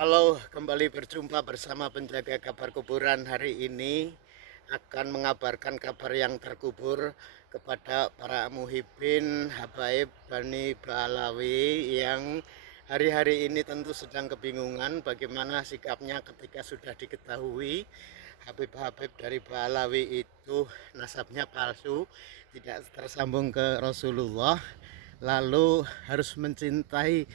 Halo, kembali berjumpa bersama penjaga kabar kuburan. Hari ini akan mengabarkan kabar yang terkubur kepada para muhibin, habaib, Bani Ba'alawi yang hari-hari ini tentu sedang kebingungan bagaimana sikapnya ketika sudah diketahui Habib-habib dari Ba'alawi itu nasabnya palsu, tidak tersambung ke Rasulullah, lalu harus mencintai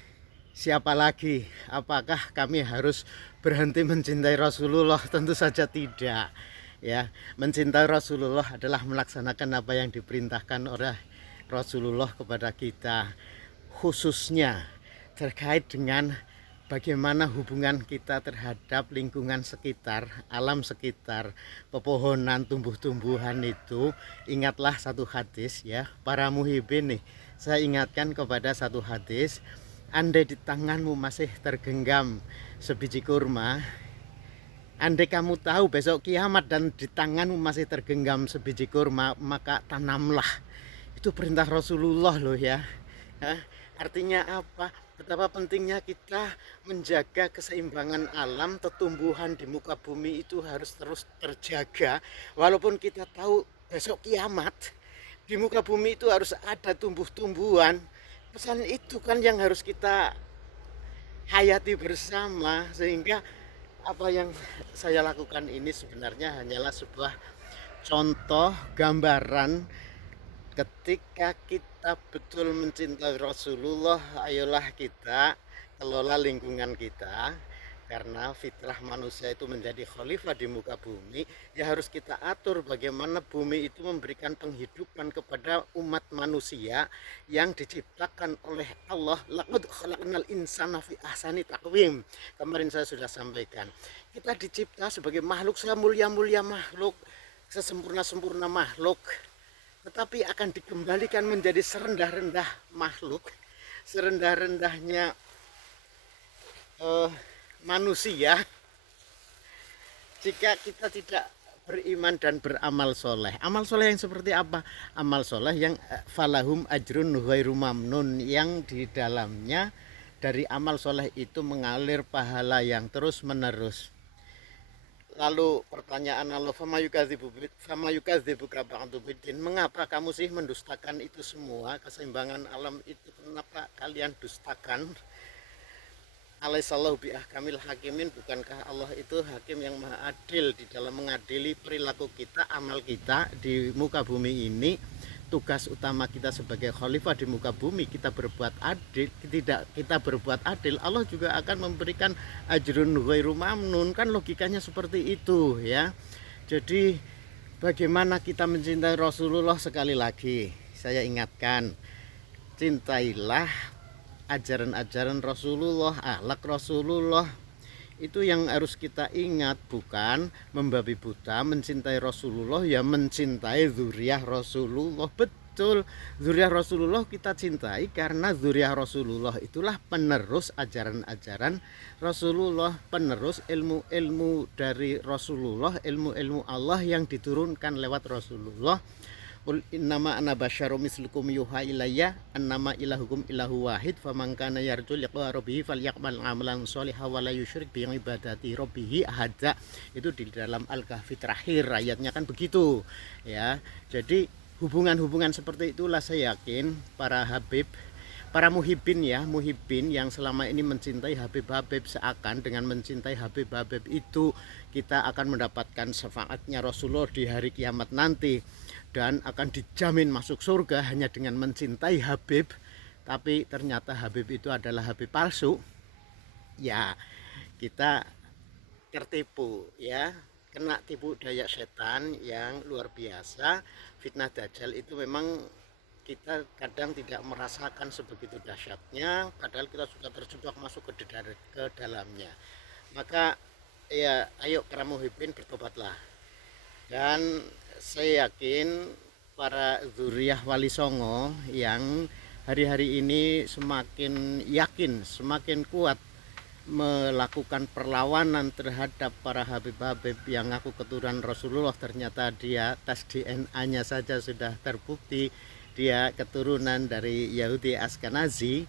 siapa lagi? Apakah kami harus berhenti mencintai Rasulullah? Tentu saja tidak. Ya, mencintai Rasulullah adalah melaksanakan apa yang diperintahkan oleh Rasulullah kepada kita, khususnya terkait dengan bagaimana hubungan kita terhadap lingkungan sekitar, alam sekitar, pepohonan, tumbuh-tumbuhan itu. Ingatlah satu hadis ya, para muhibin nih. Saya ingatkan kepada satu hadis. Andai di tanganmu masih tergenggam sebiji kurma, andai kamu tahu besok kiamat dan di tanganmu masih tergenggam sebiji kurma, maka tanamlah. Itu perintah Rasulullah loh ya. Artinya apa? Betapa pentingnya kita menjaga keseimbangan alam, tumbuhan di muka bumi itu harus terus terjaga. Walaupun kita tahu besok kiamat, di muka bumi itu harus ada tumbuh-tumbuhan. Pesan itu kan yang harus kita hayati bersama, sehingga apa yang saya lakukan ini sebenarnya hanyalah sebuah contoh gambaran ketika kita betul mencintai Rasulullah. Ayolah kita kelola lingkungan kita, karena fitrah manusia itu menjadi khalifah di muka bumi. Ya harus kita atur bagaimana bumi itu memberikan penghidupan kepada umat manusia yang diciptakan oleh Allah. Laqad khalaqnal insana fi ahsani taqwim. Kemarin saya sudah sampaikan, kita dicipta sebagai makhluk semulia-mulia makhluk, sesempurna-sempurna makhluk, tetapi akan dikembalikan menjadi serendah-rendah makhluk, serendah-rendahnya manusia, jika kita tidak beriman dan beramal soleh. Amal soleh yang seperti apa? Amal soleh yang falahum ajrun ghairu mamnun, yang di dalamnya dari amal soleh itu mengalir pahala yang terus menerus. Lalu pertanyaan Allah, fama yukadzibuka ba'du biddin, mengapa kamu sih mendustakan itu semua, keseimbangan alam itu, kenapa kalian dustakan? Alaihissallahu biahkamil hakimin, bukankah Allah itu hakim yang maha adil di dalam mengadili perilaku kita, amal kita di muka bumi ini. Tugas utama kita sebagai khalifah di muka bumi, kita berbuat adil. Tidak kita berbuat adil, Allah juga akan memberikan ajrun ghairu mamnun. Kan logikanya seperti itu ya. Jadi bagaimana kita mencintai Rasulullah? Sekali lagi saya ingatkan, cintailah ajaran-ajaran Rasulullah, akhlak Rasulullah. Itu yang harus kita ingat, bukan membabi buta. Mencintai Rasulullah ya mencintai zuriyah Rasulullah. Betul, zuriyah Rasulullah kita cintai karena zuriyah Rasulullah itulah penerus ajaran-ajaran Rasulullah, penerus ilmu-ilmu dari Rasulullah, ilmu-ilmu Allah yang diturunkan lewat Rasulullah. Qul innama ana basyarum mislukum yuha ilayya annama ilahukum ilahu wahid faman kana yarju liqa rabbih falyaqmal amalan sholihan wa la yusyrik bi ibadati rabbih ahada. Itu di dalam Al-Kahfi terakhir ayatnya kan begitu ya. Jadi hubungan-hubungan seperti itulah saya yakin para habib, para muhibin ya, muhibin yang selama ini mencintai habib-habib, seakan dengan mencintai habib-habib itu kita akan mendapatkan syafaatnya Rasulullah di hari kiamat nanti dan akan dijamin masuk surga hanya dengan mencintai habib. Tapi ternyata habib itu adalah habib palsu. Ya, kita tertipu ya, kena tipu daya setan yang luar biasa. Fitnah dajjal itu memang kita kadang tidak merasakan sebegitu dahsyatnya, padahal kita sudah terjebak masuk ke dalamnya. Maka ya ayo para muhibin bertobatlah. Dan saya yakin para zuriyah Wali Songo yang hari-hari ini semakin yakin, semakin kuat melakukan perlawanan terhadap para habib-habib yang ngaku keturunan Rasulullah. Ternyata dia tes DNA-nya saja sudah terbukti dia keturunan dari Yahudi Ashkenazi.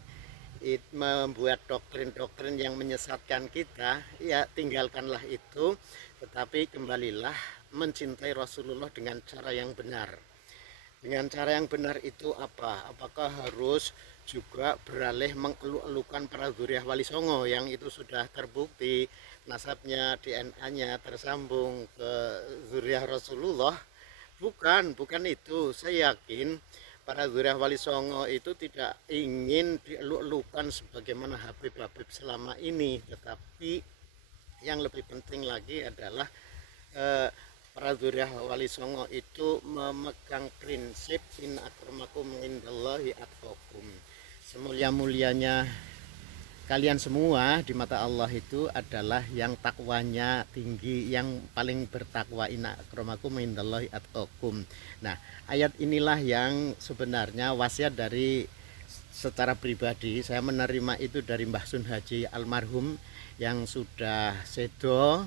membuat doktrin-doktrin yang menyesatkan kita, ya tinggalkanlah itu, tetapi kembalilah mencintai Rasulullah dengan cara yang benar. Dengan cara yang benar itu apa? Apakah harus juga beralih mengeluk-elukan para zuriyah Wali Songo yang itu sudah terbukti nasabnya, DNA-nya tersambung ke zuriyah Rasulullah? Bukan itu. Saya yakin para zuriyah Wali Songo itu tidak ingin dieluk-elukan sebagaimana Habib-Habib selama ini, tetapi yang lebih penting lagi adalah eh, para zuriyah Wali Songo itu memegang prinsip in akramakum indallahi atqakum. Semulia-mulianya kalian semua di mata Allah itu adalah yang takwanya tinggi, yang paling bertakwa, inna akramakum indallahi atqakum. Nah, ayat inilah yang sebenarnya wasiat dari secara pribadi saya menerima itu dari Mbah Sun Haji almarhum yang sudah sedo.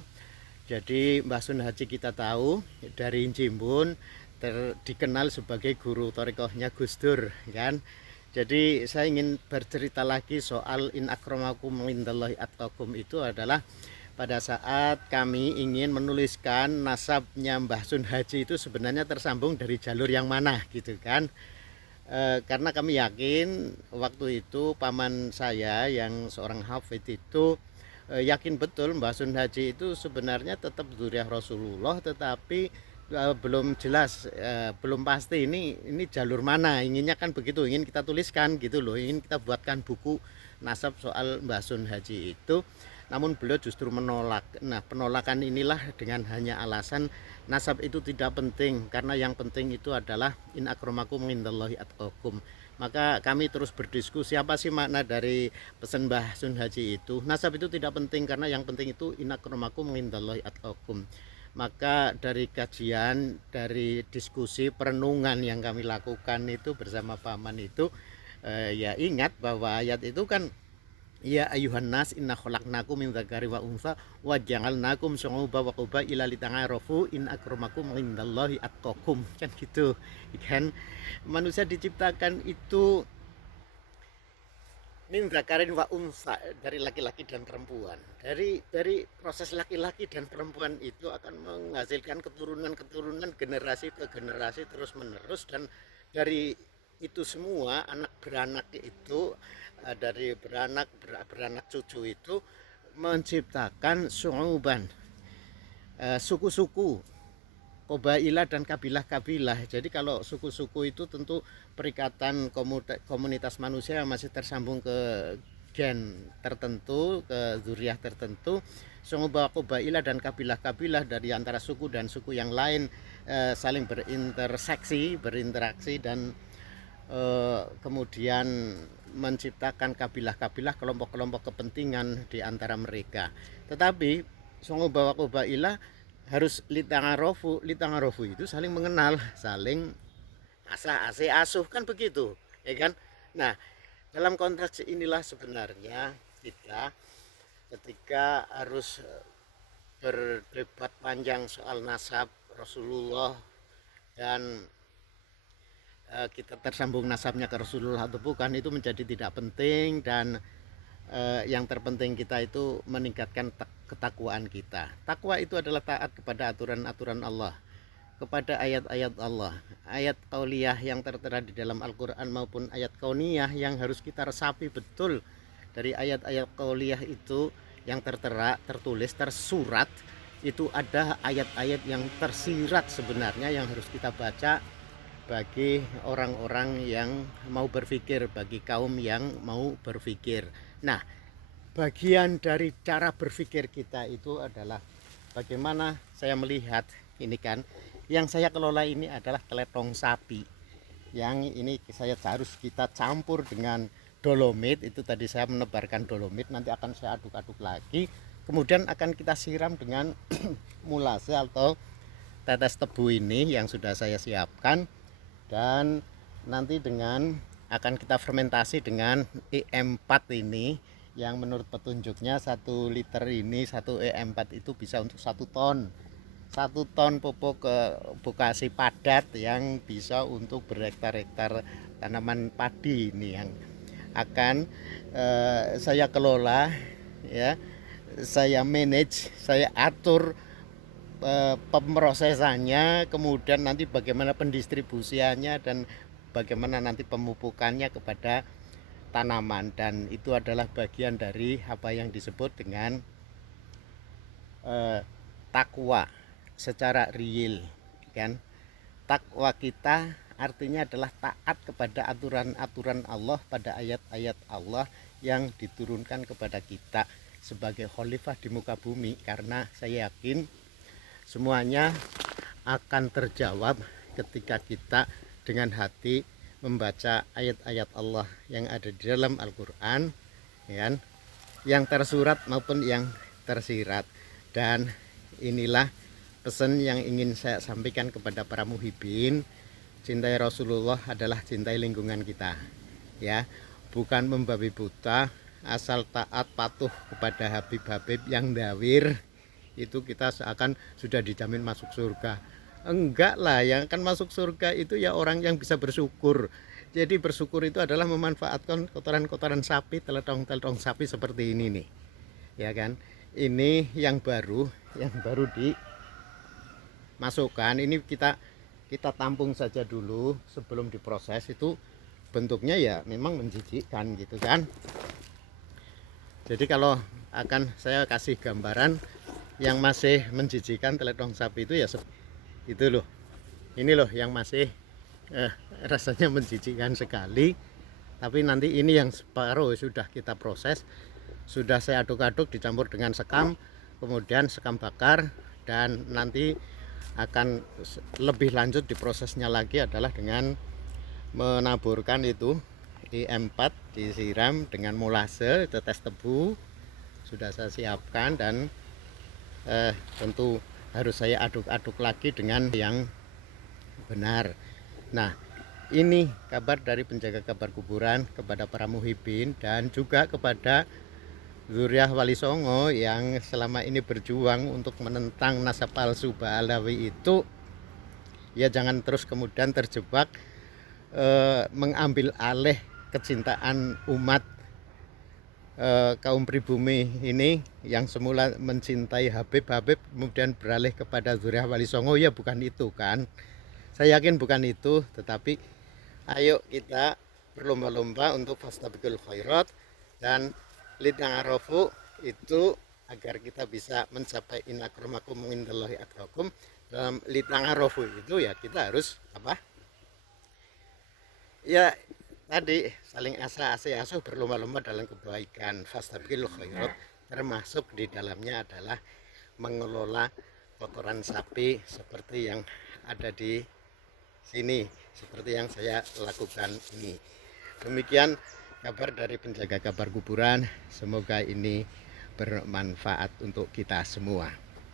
Jadi Mbah Sun Haji kita tahu dari Jimbun dikenal sebagai guru torikohnya Gus Dur kan. Jadi saya ingin bercerita lagi soal in akramakum indallahi atqakum itu adalah pada saat kami ingin menuliskan nasabnya Mbah Sun Haji itu sebenarnya tersambung dari jalur yang mana gitu kan. Karena kami yakin waktu itu paman saya yang seorang hafid itu yakin betul Mbah Sun Haji itu sebenarnya tetap zuriyah Rasulullah, tetapi belum jelas, belum pasti ini jalur mana. Inginnya kan begitu, ingin kita tuliskan gitu loh, ingin kita buatkan buku nasab soal Mbah Sun Haji itu, namun beliau justru menolak. Nah, penolakan inilah dengan hanya alasan nasab itu tidak penting, karena yang penting itu adalah in akramakum indallahi atqakum. Maka kami terus berdiskusi apa sih makna dari pesan Mbah Sun Haji itu. Nasab itu tidak penting karena yang penting itu in akramakum indallahi atqakum. Maka dari kajian, dari diskusi, perenungan yang kami lakukan itu bersama paman itu, ya ingat bahwa ayat itu kan ya ayuhan nas inna khalaqnakum min dzakari wa untha wa ja'alnakum syu'uban wa qabaila lita'arafu in akramakum indallahi atqakum, kan gitu kan. Manusia diciptakan itu min zakarin wa unsa, dari laki-laki dan perempuan. Dari proses laki-laki dan perempuan itu akan menghasilkan keturunan generasi ke generasi terus menerus, dan dari itu semua anak beranak itu dari beranak cucu itu menciptakan syu'uban, suku-suku, Qobailah dan kabilah-kabilah. Jadi kalau suku-suku itu tentu perikatan komunitas manusia yang masih tersambung ke gen tertentu, ke zuriah tertentu. Sungguh Qobailah dan kabilah-kabilah dari antara suku dan suku yang lain saling berinteraksi dan kemudian menciptakan kabilah-kabilah, kelompok-kelompok kepentingan di antara mereka. Tetapi sungguh Qobailah harus litangarofu itu saling mengenal, saling asuh kan begitu ya kan. Nah, dalam konteks inilah sebenarnya kita ketika harus berdebat panjang soal nasab Rasulullah dan kita tersambung nasabnya ke Rasulullah atau bukan itu menjadi tidak penting, dan yang terpenting kita itu meningkatkan ketakwaan kita. Takwa itu adalah taat kepada aturan-aturan Allah, kepada ayat-ayat Allah, ayat qauliyah yang tertera di dalam Al-Quran maupun ayat kauniyah yang harus kita resapi betul. Dari ayat-ayat qauliyah itu yang tertera, tertulis, tersurat, itu ada ayat-ayat yang tersirat sebenarnya yang harus kita baca bagi orang-orang yang mau berpikir, bagi kaum yang mau berpikir. Nah, bagian dari cara berpikir kita itu adalah bagaimana saya melihat ini kan, yang saya kelola ini adalah teletong sapi. Yang ini saya harus kita campur dengan dolomit, itu tadi saya menebarkan dolomit, nanti akan saya aduk-aduk lagi. Kemudian akan kita siram dengan mulase atau tetes tebu ini yang sudah saya siapkan, dan nanti akan kita fermentasi dengan EM4 ini, yang menurut petunjuknya 1 liter ini 1 EM4 itu bisa untuk 1 ton. 1 ton pupuk vokasi padat yang bisa untuk berhektar-hektar tanaman padi ini, yang akan saya kelola, ya, saya manage, saya atur pemrosesannya, kemudian nanti bagaimana pendistribusiannya dan bagaimana nanti pemupukannya kepada tanaman, dan itu adalah bagian dari apa yang disebut dengan takwa secara real, kan. Takwa kita artinya adalah taat kepada aturan-aturan Allah, pada ayat-ayat Allah yang diturunkan kepada kita sebagai khalifah di muka bumi, karena saya yakin semuanya akan terjawab ketika kita dengan hati membaca ayat-ayat Allah yang ada di dalam Al-Quran, ya, yang tersurat maupun yang tersirat. Dan inilah pesan yang ingin saya sampaikan kepada para muhibin. Cintai Rasulullah adalah cintai lingkungan kita, ya, bukan membabi buta asal taat patuh kepada Habib-habib yang dawir itu kita seakan sudah dijamin masuk surga. Enggak lah, yang akan masuk surga itu ya orang yang bisa bersyukur. Jadi bersyukur itu adalah memanfaatkan kotoran-kotoran sapi, teletong-teletong sapi seperti ini nih, ya kan. Ini yang baru dimasukkan. Ini kita tampung saja dulu sebelum diproses. Itu bentuknya ya memang menjijikkan gitu kan. Jadi kalau akan saya kasih gambaran yang masih menjijikkan teletong sapi itu ya itu loh, ini loh yang masih rasanya menjijikkan sekali. Tapi nanti ini yang separuh sudah kita proses, sudah saya aduk-aduk dicampur dengan sekam, kemudian sekam bakar, dan nanti akan lebih lanjut diprosesnya lagi adalah dengan menaburkan itu IM4 disiram dengan molase, tetes tebu sudah saya siapkan, dan tentu harus saya aduk-aduk lagi dengan yang benar. Nah, ini kabar dari penjaga kabar kuburan kepada para muhibin dan juga kepada Zuriyah Wali Songo yang selama ini berjuang untuk menentang nasab palsu Ba'alawi itu. Ya jangan terus kemudian terjebak mengambil alih kecintaan umat kaum pribumi ini yang semula mencintai Habib-Habib kemudian beralih kepada Zuriyah Wali Songo. Ya bukan itu kan, saya yakin bukan itu. Tetapi ayo kita berlomba-lomba untuk fastabiqul khairat dan lita'arofu, itu agar kita bisa mencapai inna akramakum indallahi atqakum. Dalam lita'arofu itu ya kita harus apa, ya tadi saling asuh berlomba-lomba dalam kebaikan, fastabiqul khairat, termasuk di dalamnya adalah mengelola kotoran sapi seperti yang ada di sini, seperti yang saya lakukan ini. Demikian kabar dari penjaga kabar kuburan, semoga ini bermanfaat untuk kita semua.